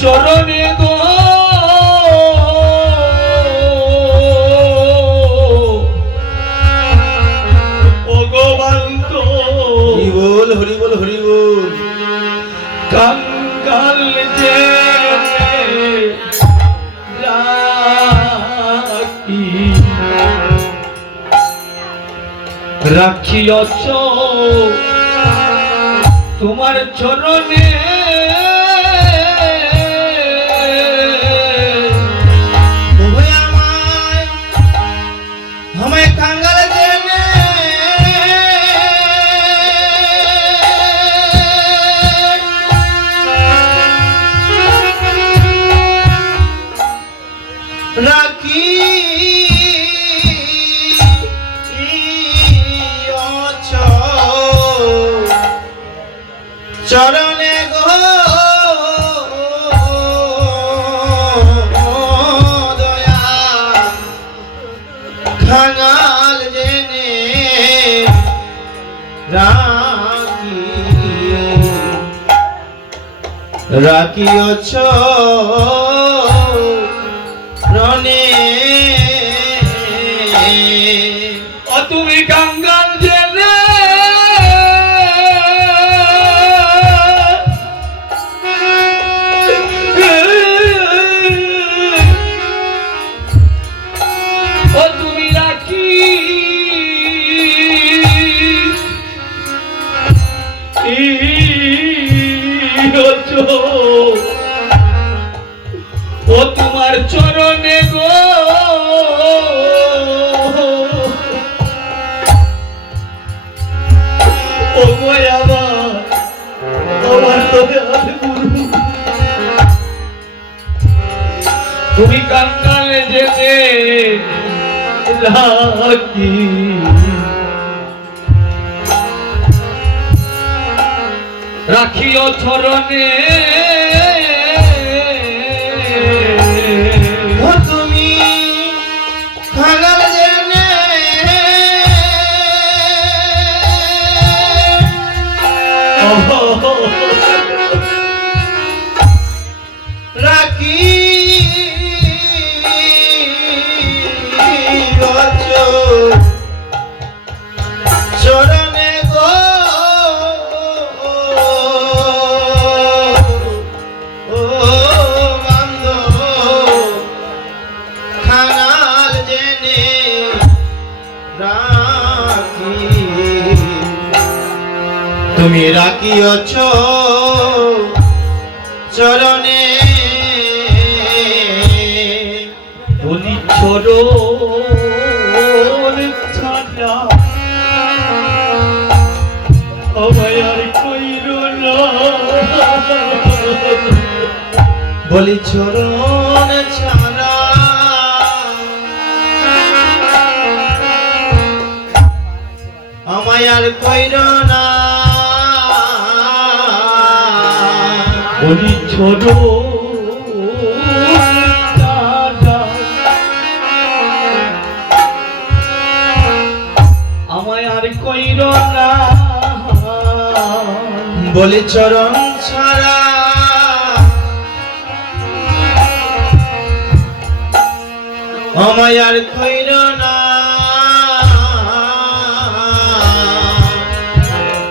চরণে গো ভগবন্ত হরি বল হরি বল। কাঙ্গাল যে রাখিয়ছ তোমার চরণে আমায় কাঙ্গাল জেনে রাখি চরণে গো দয়া খাঙাল জেনে রাখিয়ছ রণে ও তুমি কাঙ্গাল জেনে ও তুমি রাখি ও তোমার চরণে গো ও আমার তুমি কাঙ্গালে যেতে রাখি রাখিও চরণে তুমি কাঙ্গাল জেনে রাখি চরণে গো ও বান্ধব খাঙাল জেনে রাখি তুমি রাখিয়ছ চরণে বলি চরণ ছাড়া আমায় আর কইর না বলি চরণ ছাড়া আমায় আর কইর না বলি চরণ আমায় আর কইর না বলি চরণ ছাড়া আমায় আর কইর না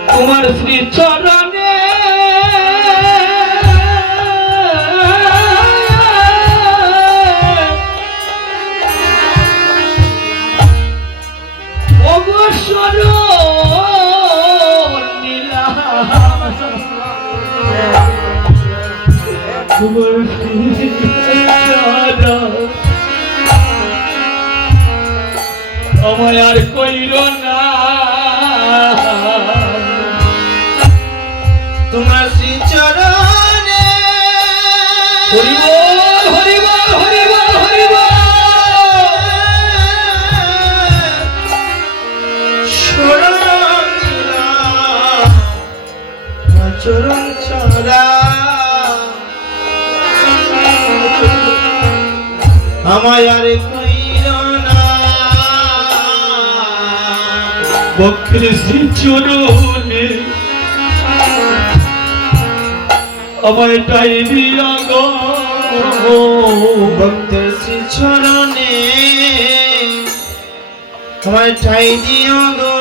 তোমার শ্রী চরণে অবসর নীলা তোমার শ্রী আমায় আর কইর না তোমার শ্রী চরণে হরি বল হরি বল হরি বল হরি বল শরণ দিলাম চরণ ছাড়া আমায় আর কইর না বক্ষের শ্রী চরণে আমায় টাই দিয়া গো আমায় ঠাই দিও গো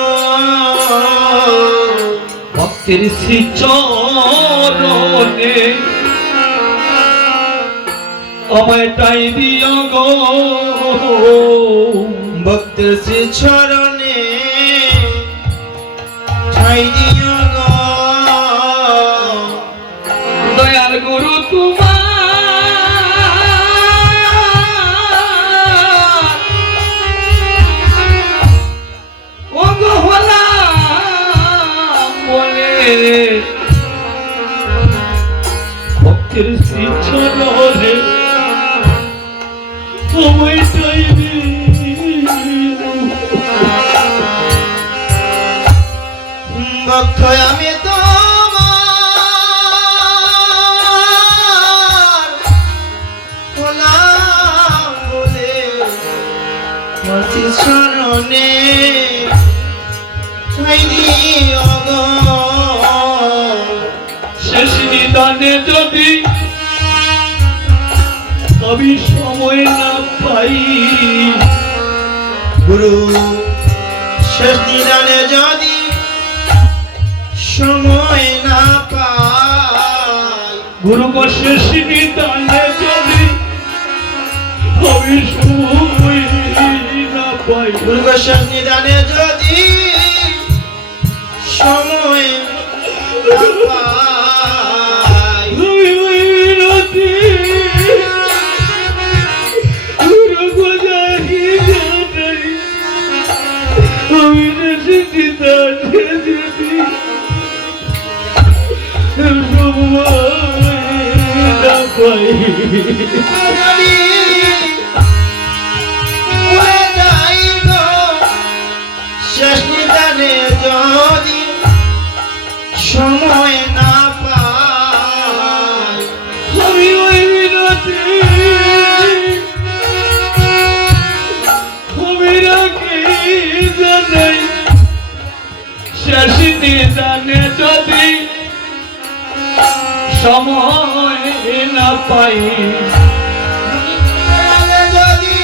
ভক্তের শ্রী চরণে আমায় ঠাই দিও গো ভক্তের শ্রী চরণে ঠাই দিও গো দয়াল গুরু তোমার ও গো হলাম বলে ভক্তের শ্রী চরণে আমায় ঠাই দিও ভক্ত আমি তোমার হলাম বলে অতি চরণে ঠাই দিও গো শেষ নিদানে যদি আমি সময় না পাই গুরু শেষ নিদানে যদি সময় না পাই গুরু গো শেষ নিদানে যদি আমি সময় না পাই গুরু শেষ নিদানে যদি সময় না পাই আমি ওই মিনতি গুরু গো জানিয়ে জানাই আমি শেষ নিদানে যদি আমি মরে যাই গো শেষ নিদানে যদি সময় না পাই আমি ওই মিনতি কবিরাকে জানাই শেষ নিদানে যদি সময় না পাই যদি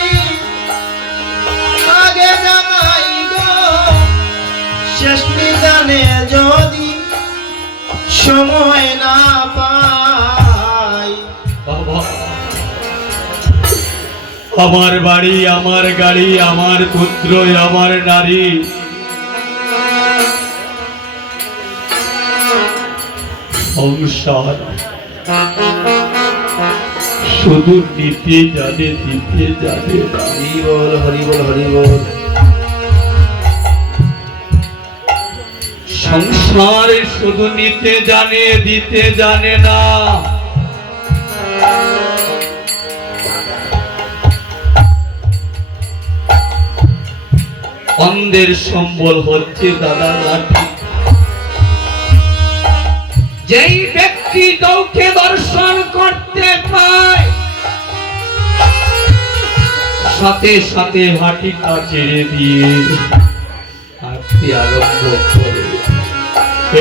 আগে জানাই গো শেষ নিদানে যদি সময় না পাই বাবা আমার বাড়ি আমার গাড়ি আমার পুত্র আমার নারী সংসার শুধু দিতে জানে দিতে জানে না। হরি বল হরি বল হরি বল সংসার শুধু নিতে জানে দিতে জানে না অন্ধের সম্বল হচ্ছে দাদা লাঠি যেই ব্যক্তি কাউকে দর্শন করতে পায় সাথে সাথে হাঁটিটা ছেড়ে দিয়ে হাঁটতে আরম্ভ করে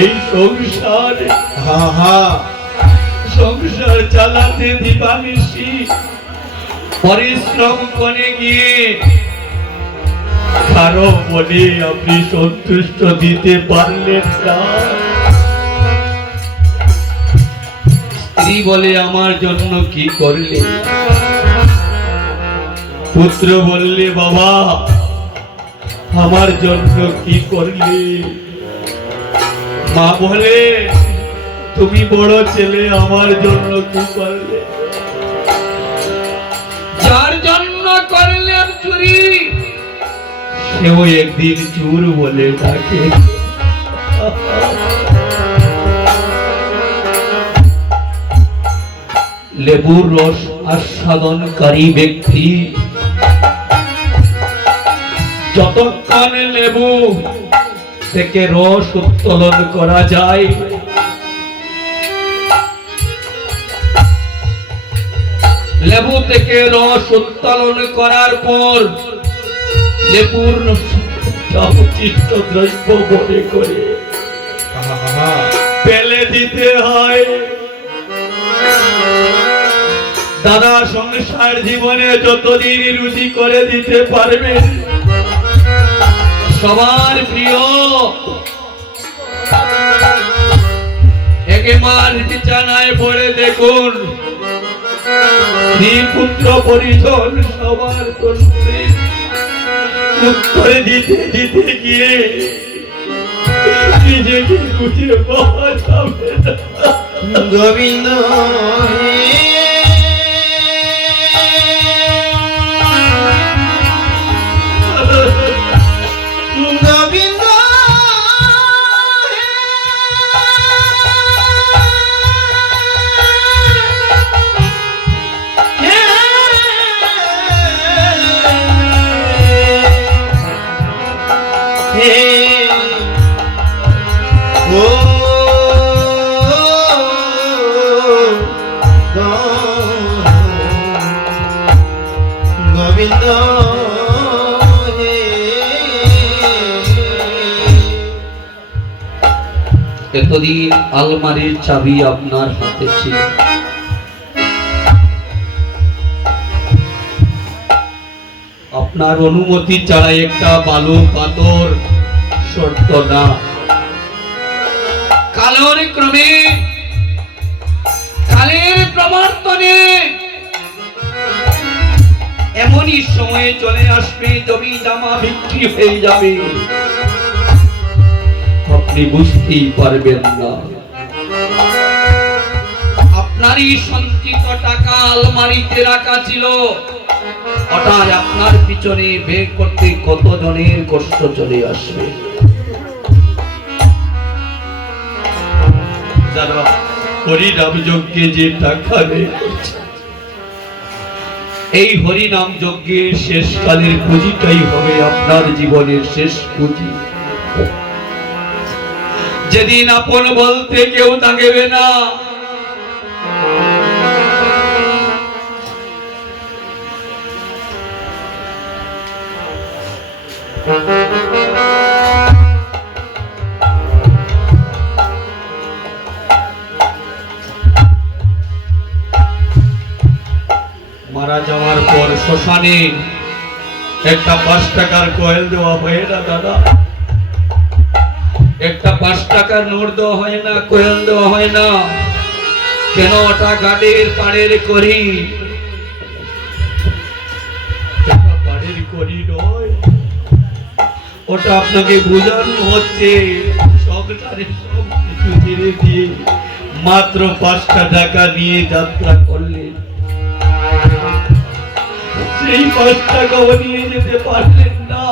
এই সংসারে হা হা সংসার চালাতে দিবানিশি পরিশ্রম করে গিয়ে কারো বলে আপনি সন্তুষ্ট দিতে পারলেন না স্ত্রী বলে আমার জন্য কি করলে পুত্র বললে বাবা আমার জন্য কি করলে মা বলে তুমি বড় ছেলে আমার জন্য কি করলে যার জন্য করলেন চুরি সেও একদিন চুর বলে ডাকে লেবুর রস আস্বাদনকারী ব্যক্তি যতক্ষণ লেবু থেকে রস উত্তোলন করা যায় লেবু থেকে রস উত্তোলন করার পর লেবুর অবশিষ্ট দ্রব্য মনে করে ফেলে দিতে হয় দাদা সংসার জীবনে যতদিন রুজি করে দিতে পারবে সবার প্রিয় একে মার বিছানায় পড়ে দেখুন পুত্র পরিজন সবার প্রশ্নে উত্তর দিতে দিতে গিয়ে নিজেকে খুঁজে পাওয়া যাবে না। গোবিন্দ হে গোবিন্দ হে ও গোবিন্দ হে এতদিন আলমারির চাবি আপনার হাতে ছিল, আপনার অনুমতি ছাড়াই একটা বালু পাথর সরত না। কালের ক্রমে কালের প্রবর্তনে এমনই সময়ে চলে আসবে জমি জামা বিক্রি হয়ে যাবে, আপনি বুঝতেই পারবেন না। আপনারই সঞ্চিত টাকা আলমারিতে রাখা ছিল, হঠাৎ আপনার পিছনে বের করতে কতজনের কষ্ট চলে আসবে। যারা হরিনাম যজ্ঞে যে টাকা নেই, এই হরিনাম যজ্ঞের শেষকালের পুঁজিটাই হবে আপনার জীবনের শেষ পুঁজি। যেদিন আপন বলতে কেউ থাকবে না, মারা যাওয়ার পর শ্মশানে একটা 5 টাকার কয়েল দেওয়া হয় না দাদা, একটা 5 টাকার নোট দেওয়া হয় না, কয়েল দেওয়া হয় না কেন? ওটা গাড়ির পাড়ের করি, পাড়ের করি নয়, ওটা আপনাকে বোঝানো হচ্ছে সংসারে সব কিছু ছেড়ে দিয়ে মাত্র 5টা টাকা নিয়ে যাত্রা করলেন, সেই 5 টাকাও নিয়ে যেতে পারলেন না।